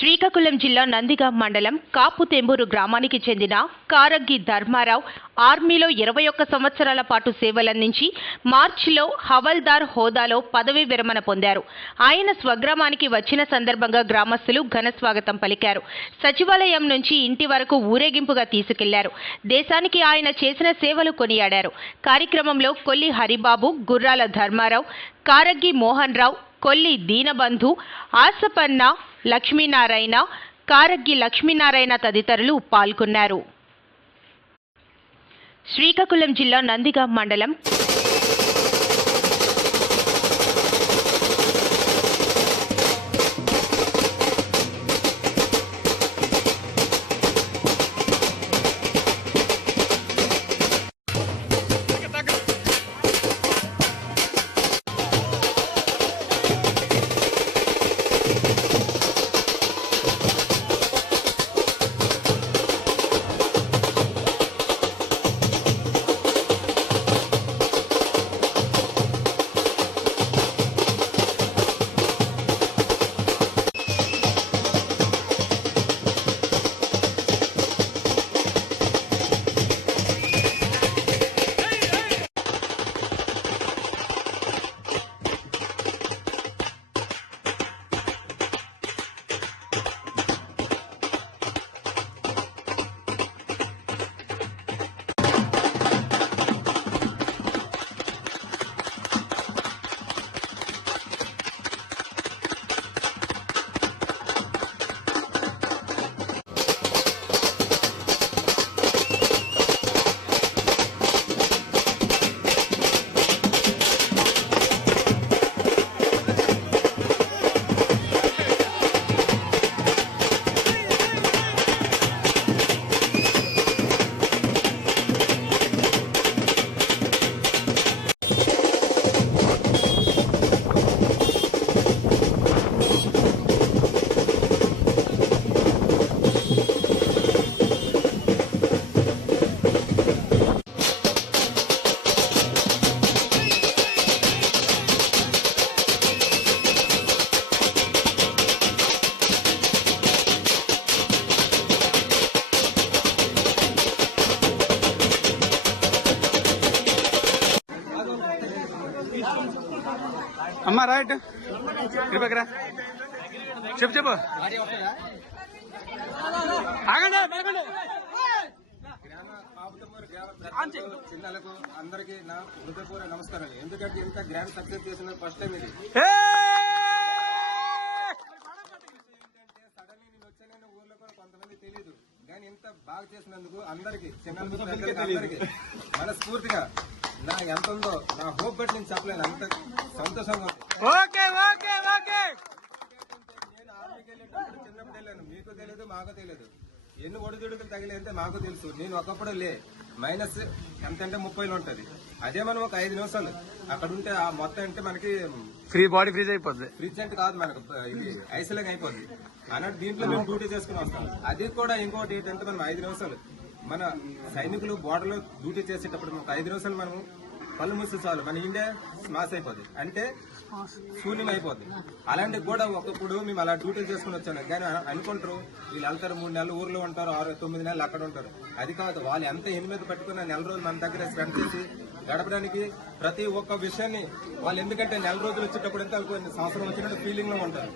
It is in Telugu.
శ్రీకాకుళం జిల్లా నందిగాం మండలం కాపుతెంబూరు గ్రామానికి చెందిన కారగ్గి ధర్మారావు ఆర్మీలో ఇరవై ఒక్క సంవత్సరాల పాటు సేవలందించి మార్చిలో హవల్దార్ హోదాలో పదవీ విరమణ పొందారు. ఆయన స్వగ్రామానికి వచ్చిన సందర్భంగా గ్రామస్తులు ఘన స్వాగతం పలికారు. సచివాలయం నుంచి ఇంటి వరకు ఊరేగింపుగా తీసుకెళ్ళారు. దేశానికి ఆయన చేసిన సేవలు కొనియాడారు. కార్యక్రమంలో కొల్లి హరిబాబు గుర్రాల ధర్మారావు కారగ్గి మోహన్ రావు కొల్లి దీనబంధు ఆసపన్న లక్ష్మీనారాయణ కారగ్గి లక్ష్మీనారాయణ తదితరులు పాల్గొన్నారు. శ్రీకాకుళం జిల్లా నందిగాం మండలం అమ్మా రైట్ ఇటుపక్కరా చెప్పు చెప్పు. ఆగండి. చిన్నలకు అందరికి నా హృదయపూర్వక నమస్కారాలు. ఎందుకంటే ఇంత గ్రాండ్ సక్సెస్ చేసిన ఫస్ట్ టైం ఇది. ఏ! ఏంటంటే సడన్లీ నేను వచ్చానని ఊర్లో కూడా కొంతమంది తెలియదు కానీ ఇంత బాగా చేసినందుకు అందరికి చిన్నలకు పెద్దలకు అందరికి మనస్ఫూర్తిగా నా ఎంత ఉందో నా హోప్ బట్టి నేను చెప్పలేను. అంత సంతోషంగా ఓకే ఓకే ఓకే. నేను ఆర్మీకి వెళ్ళేటప్పుడు చిన్నప్పుడు వెళ్ళాను మీకు తెలియదు మాకు తెలియదు ఎన్ని ఒడిదుడుకులు తగిలేంటే మాకు తెలుసు నేను ఒకప్పుడు లే మైనస్ ఎంత అంటే ముప్పైలో ఉంటది అదే మనం ఒక ఐదు నిమిషాలు అక్కడ ఉంటే ఆ మొత్తం అంటే మనకి ఫ్రీ బాడీ ఫ్రీజ్ అయిపోద్ది. ఫ్రిడ్జ్ అంటే కాదు మనకు ఇది ఐసోలేగా అయిపోద్ది. అన్నట్టు దీంట్లో మేము డ్యూటీ చేసుకుని వస్తాం. అది కూడా ఇంకోటి ఏంటంటే మనం ఐదు నిమిషాలు మన సైనికులు బోర్డర్లో డ్యూటీ చేసేటప్పుడు మనకు ఐదు రోజులు మనము పళ్ళు మూసి చాలు. మన ఇండియా స్మాష్ అయిపోద్ది. అంటే శూన్యం అయిపోద్ది. అలాంటివి కూడా ఒకప్పుడు మేము అలా డ్యూటీ చేసుకుని వచ్చాను కానీ అనుకుంటారు వీళ్ళు వెళ్తారు మూడు నెలలు ఊర్లో ఉంటారు ఆరు తొమ్మిది నెలలు అక్కడ ఉంటారు. అది కాదు వాళ్ళు ఎంత ఎనిమిది పెట్టుకున్న నెల రోజులు మన దగ్గర స్పెండ్ చేసి గడపడానికి ప్రతి ఒక్క విషయాన్ని వాళ్ళు ఎందుకంటే నెల రోజులు వచ్చేటప్పుడు ఎంత సంవత్సరం వచ్చినట్టు ఫీలింగ్లో ఉంటారు.